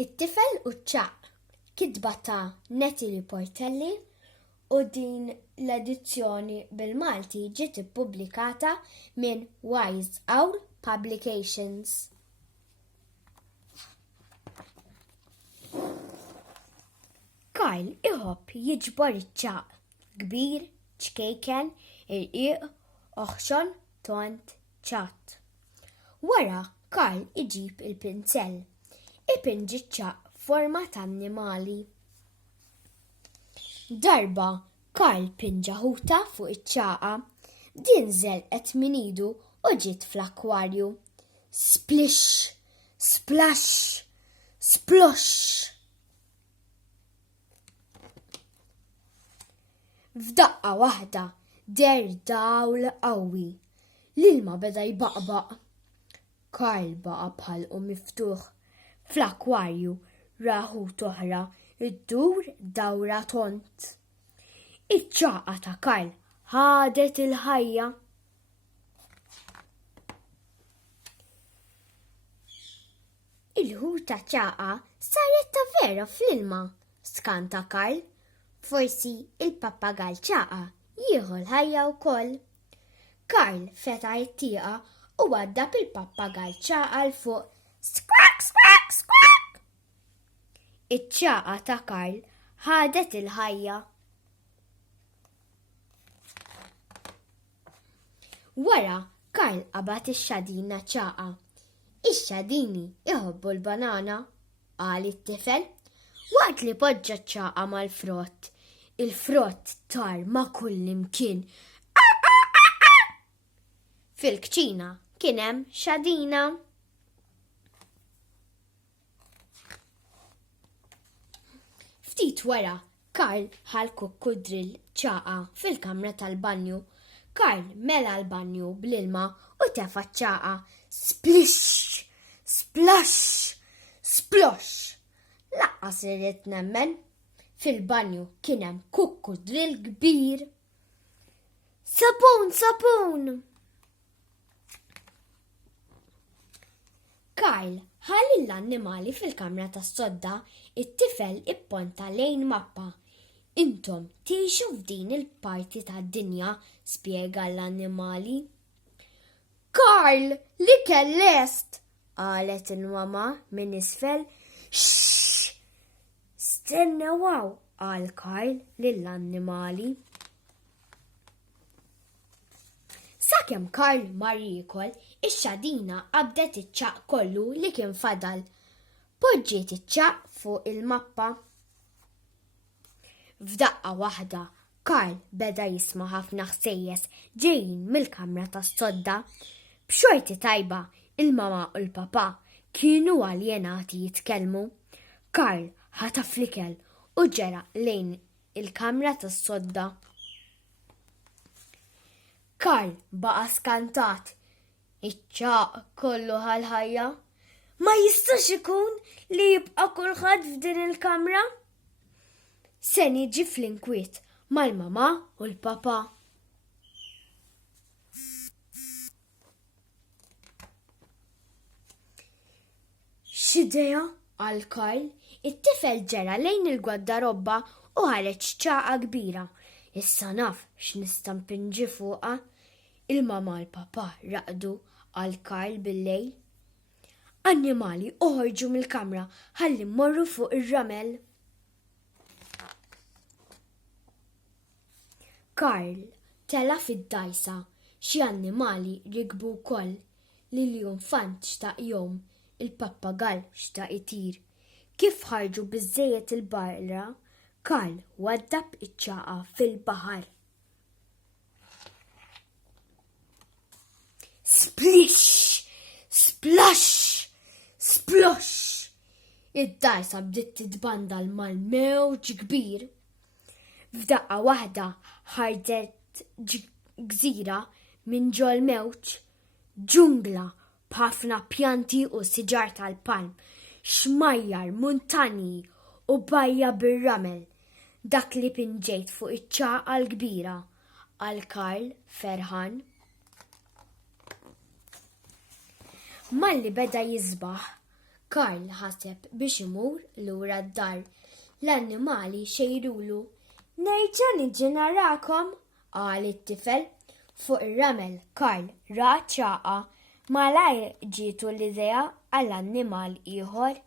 It-Tifel u ċ-Ċagħaq, kitba ta' Natalie Portelli u din l-edizzjoni bil-Malti ġiet ippubblikata minn Wara Publications. Karl iħobb jiġbor iċ-ċagħaq, kbir, ċkejken, irqiq, oħxon, tont, ċatt. Wara Karl iġib il-pinzell, Ipingi ċ-ċagħaq forma ta' annimali. Darba Karl pinġa ħuta fuq iċ-ċagħqa, din żelqet min idu u ġiet fl-akkwarju. Splish, splash, splosh. F'daqqa waħda der dawl qawwi. L-ilma beda jbaqbaq. Karl baqa' bħalqu miftuħ. Fl-akkwarju raħu oħra iddur dawra tont. Iċ-ċagħqa ta' Karl ħadet il-ħajja. Il-ħuta ċagħqa saret ta' vera fl-ilma, skanta Karl. Forsi il-pappagall ċagħqa jieħu l-ħajja wkoll. Karl feta' it-tieqa u għadda bil-pappagall ċagħqa l fuq. Squawk, squawk, squawk! Iċ-ċagħqa ta' Karl ħadet il-ħajja. Wara Karl qabad ix-xadina ċagħqa. Ix-xadini iħobbu l-banana, qal it-tifel. Waqt li poġġa ċ-ċagħqa mal-frott, il-frott tar ma' kull imkien. Fil-kċina kien hemm xadina. Ftit wara, Karl ħal kukkudrill ċagħqa fil-kamra tal-banju. Karl mela l-banju bl-ilma u tefa' ċagħqa. Splish, splash, splosh. Laqqas irrid nemmen. Fil-banju kien hemm kukkudrill kbir. Sapun, sapun! Karl ħalli l-annimali fil-kamra tas-sodda, it-tifel ipponta lejn mappa. Intom tgħixu f'din il-parti tad-dinja, spjega l-annimali. Karl, l-ikel lest, qalet il-mama minn isfel. Shh! Stennew, qal Karl lill-annimali. Sakemm Karl mar jiekol, ix-xadina qabdet iċ-ċagħaq kollu li kien fadal. Poġġiet iċ-ċagħaq fuq il-mappa. F'daqqa waħda, Karl beda jisma' ħafna ħsejjes ġejjin mill-kamra tas-sodda. B'xorti tajba, il-mama u l-papà kienu għaljenati jitkellmu. Karl ħataf l-ikel u ġera lejn il-kamra tas-sodda. Karl baqa' skantat. Iċ-ċagħaq kollu ħal-ħajja. Ma jistax ikun li jibqa' kulħadd f'din il-kamra? Se niġi fl-inkwiet mal-mama u l-papà. X'idea, qal Karl. It-tifel ġera lejn il-gwaddarobba u ħareġ ċagħqa kbira. Issa naf x'nista' mpinġi fuqha. Il-mama u l-papà raqdu għal Karl bil-lejl. Annimali uħorġu mill-kamra ħalli mmorru fuq ir-ramel. Karl tela fid-dajsa. Xi annimali rikbu wkoll. L-infant xtaq jom, il-pappagall xtaq itir. Kif ħarġu biżżejjed il-barra, Karl waddab iċ-ċagħqa fil-baħar. Splish, splash, splosh. Id-dajsa bdiet titbandal mal-mewġ kbir. F'daqqa waħda ħarġet gżira minn ġol mewġ, ġungla b'ħafna pjanti u siġar tal-palm, xmajjar, muntanji u bajja bir-ramel. Dak li pinġejt fuq iċ-ċagħqa l-kbira, qal Karl ferħan. Malli beda jisbaħ, Karl ħaseb biex imur lura d-dar. L-annimali xejrulu. Nerġa' niġi narakom, qal it-tifel. Fuq ir-ramel Karl ra ċ-ċagħqa. Malajr ġietu l-idea għall-annimal ieħor